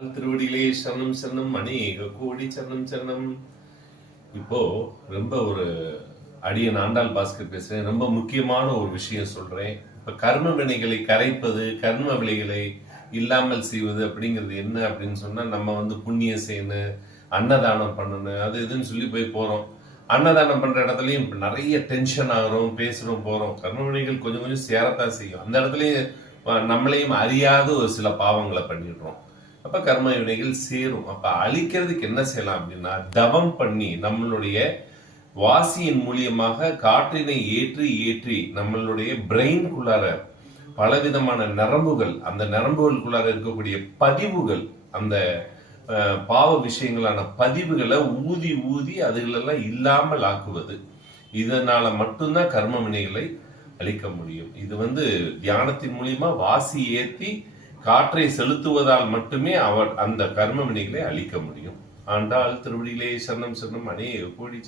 திருவடியிலே சரணம் சரணம் அநேக கோடி சரணம் சரணம். இப்போ ரொம்ப ஒரு அடியன் ஆண்டாள் பாஸ்கர் பேசுறேன். ரொம்ப முக்கியமான ஒரு விஷயம் சொல்றேன். இப்ப கர்ம வினைகளை கரைப்பது, கர்ம வினைகளை இல்லாமல் செய்வது அப்படிங்கிறது என்ன அப்படின்னு சொன்னா, நம்ம புண்ணியம் செய்யணும், அன்னதானம் பண்ணணும், அது இதுன்னு சொல்லி போறோம். அன்னதானம் பண்ற இடத்துலயும் நிறைய டென்ஷன் ஆகிறோம், பேசுறோம், போறோம். கர்ம வினைகள் கொஞ்சம் கொஞ்சம் சேரத்தான் செய்யும். அந்த இடத்துலயும் நம்மளையும் அறியாத ஒரு சில பாவங்களை பண்ணிடுறோம். அப்ப கர்ம வினைகள் சேரும். அப்ப அழிக்கிறதுக்கு என்ன செய்யலாம் அப்படின்னா, தவம் பண்ணி நம்மளுடைய வாசியின் மூலியமாக காற்றினை ஏற்றி ஏற்றி நம்மளுடைய பிரெயின்குள்ளார பலவிதமான நரம்புகள், அந்த நரம்புகளுக்குள்ளார இருக்கக்கூடிய பதிவுகள், அந்த பாவ விஷயங்களான பதிவுகளை ஊதி ஊதி அதுகளெல்லாம் இல்லாமல் ஆக்குவது. இதனால மட்டும்தான் கர்ம வினைகளை அழிக்க முடியும். இது தியானத்தின் மூலியமா வாசி ஏற்றி காற்றை செலுத்துவதால் மட்டுமே அவர் அந்த கர்ம வினைகளை அழிக்க முடியும். ஆண்டாள் திருவடியிலே சரணம் சரணம் அநேக கோடி